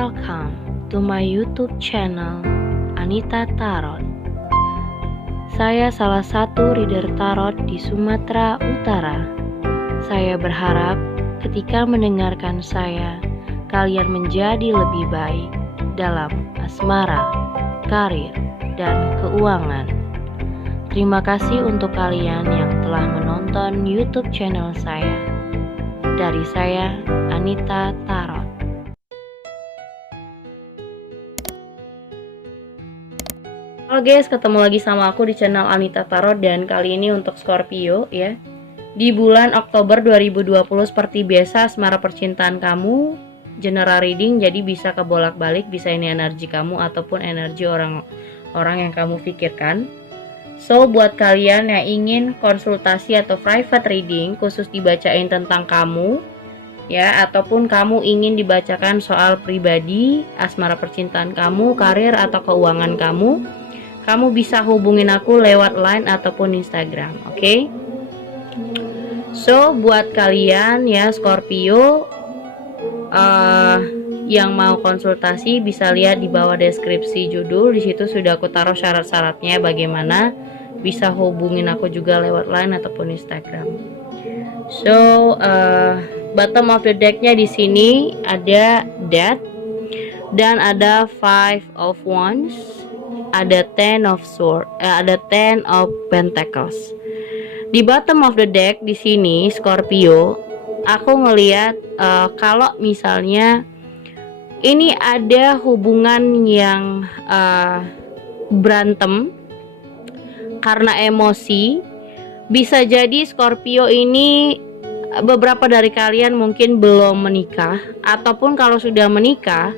Welcome to my YouTube channel Anita Tarot. Saya salah satu reader tarot di Sumatera Utara. Saya berharap ketika mendengarkan saya, kalian menjadi lebih baik dalam asmara, karir, dan keuangan. Terima kasih untuk kalian yang telah menonton YouTube channel saya. Dari saya, Anita Tarot. Halo guys, ketemu lagi sama aku di channel Anita Tarot, dan kali ini untuk Scorpio ya. Di bulan Oktober 2020 seperti biasa, asmara percintaan kamu general reading, jadi bisa kebolak-balik, bisa ini energi kamu ataupun energi orang yang kamu pikirkan. So buat kalian yang ingin konsultasi atau private reading khusus dibacain tentang kamu ya, ataupun kamu ingin dibacakan soal pribadi, asmara percintaan kamu, karir atau keuangan kamu bisa hubungin aku lewat line ataupun Instagram, oke? So buat kalian ya Scorpio yang mau konsultasi bisa lihat di bawah deskripsi judul. Di situ sudah aku taruh syarat-syaratnya bagaimana bisa hubungin aku juga lewat line ataupun Instagram. So bottom of the decknya di sini ada Death dan ada Five of Wands, ada Ten of Swords, ada Ten of Pentacles. Di bottom of the deck di sini Scorpio, aku ngelihat kalau misalnya ini ada hubungan yang berantem karena emosi. Bisa jadi Scorpio ini beberapa dari kalian mungkin belum menikah, ataupun kalau sudah menikah,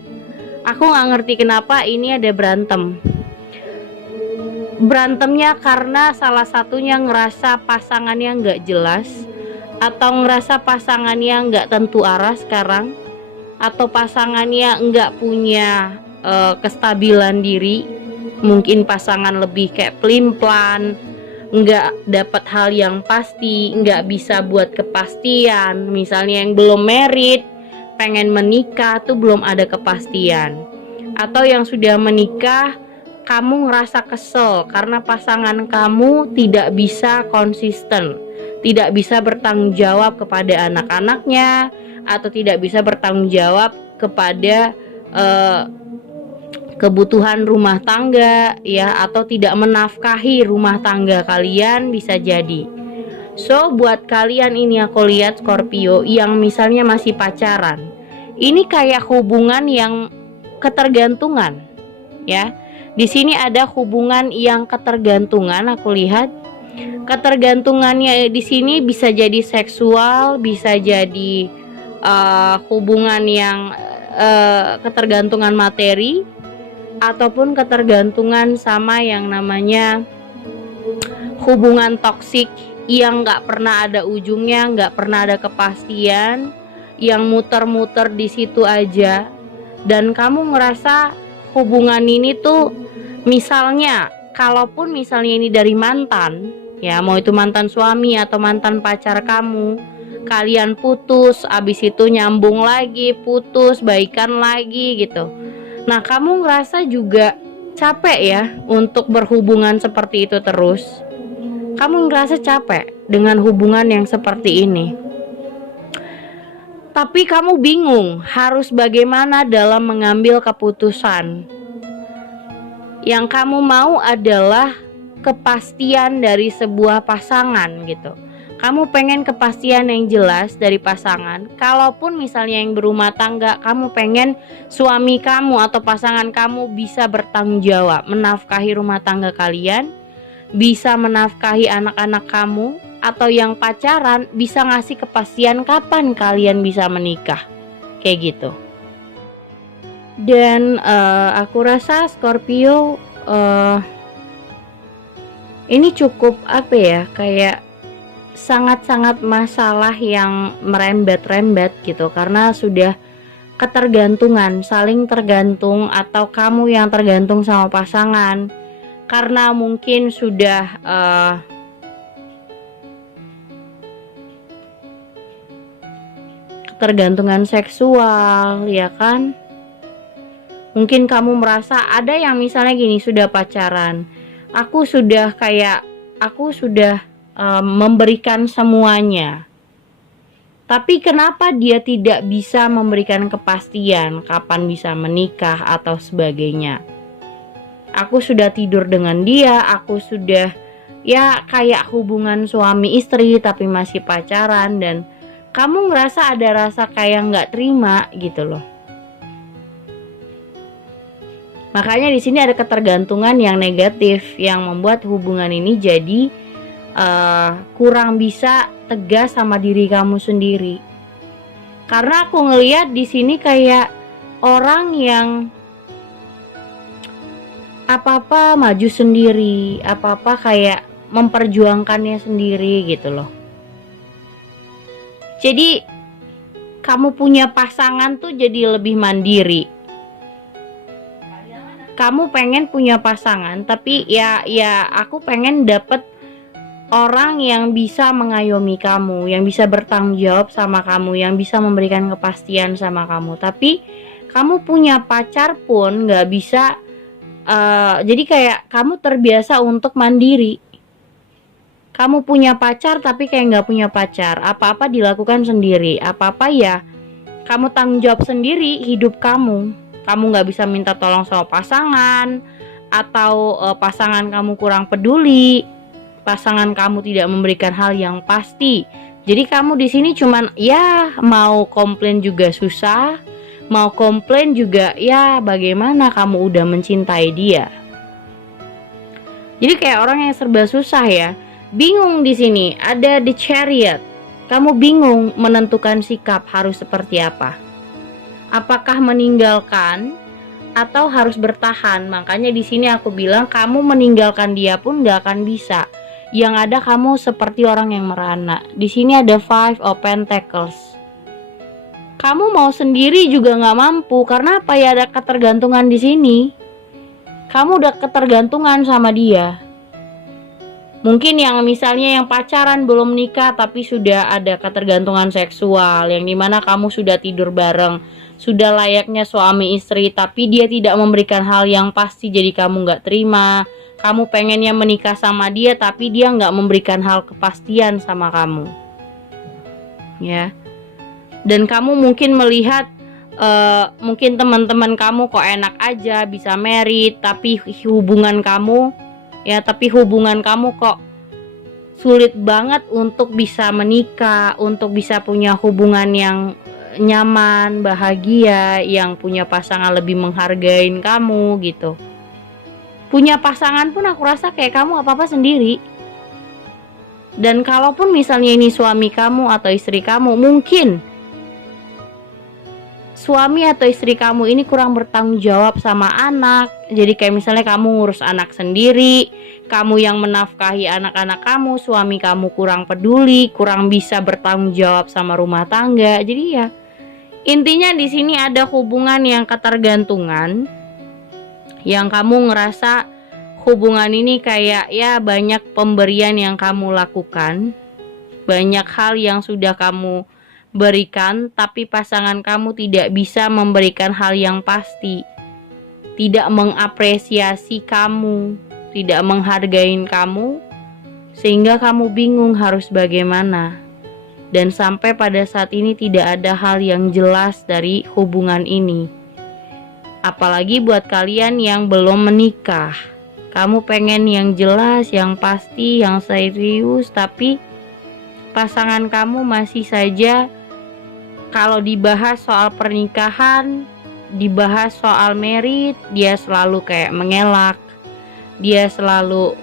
aku nggak ngerti kenapa ini ada berantem. Berantemnya karena salah satunya ngerasa pasangannya nggak jelas, atau ngerasa pasangannya nggak tentu arah sekarang, atau pasangannya nggak punya kestabilan diri. Mungkin pasangan lebih kayak pelin-pelan, nggak dapat hal yang pasti, nggak bisa buat kepastian. Misalnya yang belum married pengen menikah tuh belum ada kepastian, atau yang sudah menikah kamu ngerasa kesel karena pasangan kamu tidak bisa konsisten, tidak bisa bertanggung jawab kepada anak-anaknya, atau tidak bisa bertanggung jawab kepada kebutuhan rumah tangga ya, atau tidak menafkahi rumah tangga kalian, bisa jadi. So buat kalian ini aku lihat Scorpio yang misalnya masih pacaran, ini kayak hubungan yang ketergantungan ya. Di sini ada hubungan yang ketergantungan, aku lihat. Ketergantungannya di sini bisa jadi seksual, bisa jadi hubungan yang ketergantungan materi, ataupun ketergantungan sama yang namanya hubungan toksik yang nggak pernah ada ujungnya, nggak pernah ada kepastian, yang muter-muter di situ aja. Dan kamu ngerasa hubungan ini tuh, misalnya kalaupun misalnya ini dari mantan ya, mau itu mantan suami atau mantan pacar kamu, kalian putus, abis itu nyambung lagi, putus, baikan lagi gitu. Nah kamu ngerasa juga capek ya untuk berhubungan seperti itu terus. Kamu ngerasa capek dengan hubungan yang seperti ini, tapi kamu bingung harus bagaimana dalam mengambil keputusan. Yang kamu mau adalah kepastian dari sebuah pasangan gitu. Kamu pengen kepastian yang jelas dari pasangan. Kalaupun misalnya yang berumah tangga, kamu pengen suami kamu atau pasangan kamu bisa bertanggung jawab, menafkahi rumah tangga kalian, bisa menafkahi anak-anak kamu, atau yang pacaran bisa ngasih kepastian kapan kalian bisa menikah, kayak gitu. Dan aku rasa Scorpio ini cukup apa ya, kayak sangat-sangat masalah yang merembet-rembet gitu, karena sudah ketergantungan, saling tergantung, atau kamu yang tergantung sama pasangan karena mungkin sudah ketergantungan seksual ya kan, Mungkin kamu merasa ada yang misalnya gini, sudah pacaran, aku sudah memberikan semuanya, tapi kenapa dia tidak bisa memberikan kepastian kapan bisa menikah atau sebagainya. Aku sudah tidur dengan dia, aku sudah ya kayak hubungan suami istri tapi masih pacaran, dan kamu ngerasa ada rasa kayak nggak terima gitu loh. Makanya di sini ada ketergantungan yang negatif yang membuat hubungan ini jadi kurang bisa tegas sama diri kamu sendiri. Karena aku ngelihat di sini kayak orang yang apa-apa maju sendiri, apa-apa kayak memperjuangkannya sendiri gitu loh. Jadi kamu punya pasangan tuh jadi lebih mandiri. Kamu pengen punya pasangan, tapi ya aku pengen dapet orang yang bisa mengayomi kamu, yang bisa bertanggung jawab sama kamu, yang bisa memberikan kepastian sama kamu. Tapi kamu punya pacar pun gak bisa, jadi kayak kamu terbiasa untuk mandiri. Kamu punya pacar tapi kayak gak punya pacar, apa-apa dilakukan sendiri, apa-apa ya kamu tanggung jawab sendiri hidup kamu. Kamu gak bisa minta tolong sama pasangan, atau pasangan kamu kurang peduli, pasangan kamu tidak memberikan hal yang pasti. Jadi kamu di sini cuman ya mau komplain juga susah, mau komplain juga ya bagaimana kamu udah mencintai dia. Jadi kayak orang yang serba susah ya. Bingung di sini, ada the chariot. Kamu bingung menentukan sikap harus seperti apa. Apakah meninggalkan atau harus bertahan? Makanya di sini aku bilang kamu meninggalkan dia pun gak akan bisa. Yang ada kamu seperti orang yang merana. Di sini ada Five of Pentacles. Kamu mau sendiri juga gak mampu. Karena apa ya, ada ketergantungan di sini. Kamu udah ketergantungan sama dia. Mungkin yang misalnya yang pacaran belum nikah tapi sudah ada ketergantungan seksual, yang dimana kamu sudah tidur bareng, sudah layaknya suami istri, tapi dia tidak memberikan hal yang pasti, jadi kamu gak terima. Kamu pengennya menikah sama dia tapi dia gak memberikan hal kepastian sama kamu, ya. Dan kamu mungkin melihat mungkin teman-teman kamu kok enak aja bisa married, tapi hubungan kamu kok sulit banget untuk bisa menikah, untuk bisa punya hubungan yang nyaman, bahagia, yang punya pasangan lebih menghargain kamu gitu. Punya pasangan pun aku rasa kayak kamu apa-apa sendiri. Dan kalaupun misalnya ini suami kamu atau istri kamu, mungkin suami atau istri kamu ini kurang bertanggung jawab sama anak. Jadi kayak misalnya kamu ngurus anak sendiri, kamu yang menafkahi anak-anak kamu, suami kamu kurang peduli, kurang bisa bertanggung jawab sama rumah tangga. Jadi ya intinya di sini ada hubungan yang ketergantungan, yang kamu ngerasa hubungan ini kayak ya banyak pemberian yang kamu lakukan, banyak hal yang sudah kamu berikan, tapi pasangan kamu tidak bisa memberikan hal yang pasti, tidak mengapresiasi kamu, tidak menghargai kamu, sehingga kamu bingung harus bagaimana. Dan sampai pada saat ini tidak ada hal yang jelas dari hubungan ini. Apalagi buat kalian yang belum menikah, kamu pengen yang jelas, yang pasti, yang serius, tapi pasangan kamu masih saja kalau dibahas soal pernikahan, dibahas soal merit, dia selalu kayak mengelak, dia selalu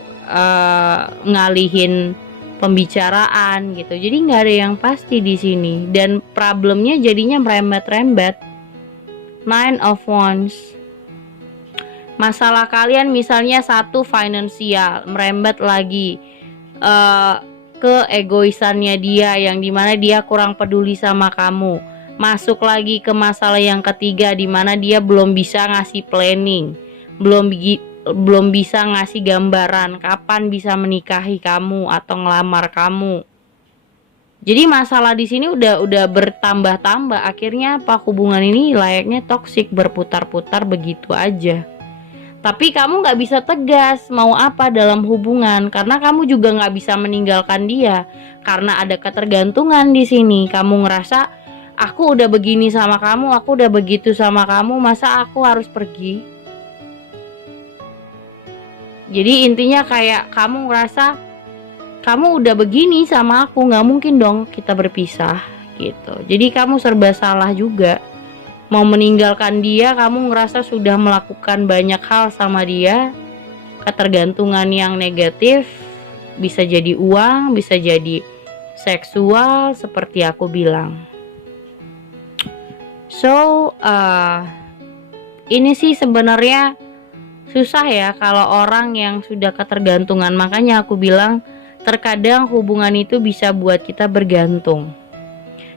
ngalihin pembicaraan gitu. Jadi nggak ada yang pasti di sini, dan problemnya jadinya merembet-rembet. Nine of Wands. Masalah kalian misalnya satu finansial, merembet lagi keegoisannya dia, yang dimana dia kurang peduli sama kamu. Masuk lagi ke masalah yang ketiga, dimana dia belum bisa ngasih planning, belum bisa ngasih gambaran kapan bisa menikahi kamu atau ngelamar kamu. Jadi masalah di sini udah bertambah-tambah. Akhirnya apa, hubungan ini layaknya toksik, berputar-putar begitu aja. Tapi kamu nggak bisa tegas mau apa dalam hubungan, karena kamu juga nggak bisa meninggalkan dia, karena ada ketergantungan di sini. Kamu ngerasa aku udah begini sama kamu, aku udah begitu sama kamu, masa aku harus pergi? Jadi intinya kayak kamu ngerasa kamu udah begini sama aku, nggak mungkin dong kita berpisah gitu. Jadi kamu serba salah juga. Mau meninggalkan dia, kamu ngerasa sudah melakukan banyak hal sama dia. Ketergantungan yang negatif, bisa jadi uang, bisa jadi seksual, seperti aku bilang. So, ini sih sebenarnya susah ya kalau orang yang sudah ketergantungan. Makanya aku bilang terkadang hubungan itu bisa buat kita bergantung.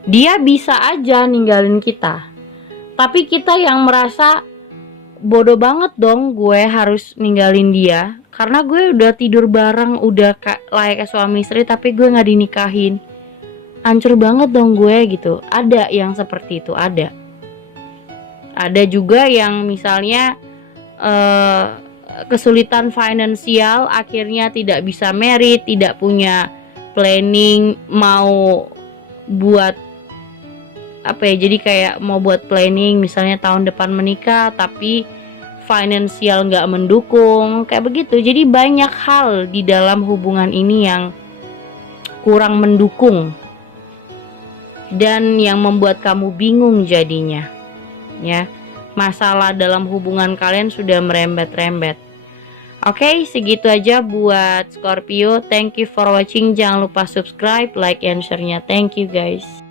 Dia bisa aja ninggalin kita, tapi kita yang merasa bodoh banget dong gue harus ninggalin dia, karena gue udah tidur bareng, udah layak suami istri, tapi gue gak dinikahin. Hancur banget dong gue gitu. Ada yang seperti itu, ada juga yang misalnya kesulitan finansial, akhirnya tidak bisa married, tidak punya planning mau buat apa ya, jadi kayak mau buat planning misalnya tahun depan menikah, tapi finansial nggak mendukung, kayak begitu. Jadi banyak hal di dalam hubungan ini yang kurang mendukung dan yang membuat kamu bingung jadinya ya. Masalah dalam hubungan kalian sudah merembet-rembet. Oke, segitu aja buat Scorpio. Thank you for watching. Jangan lupa subscribe, like, and share-nya. Thank you guys.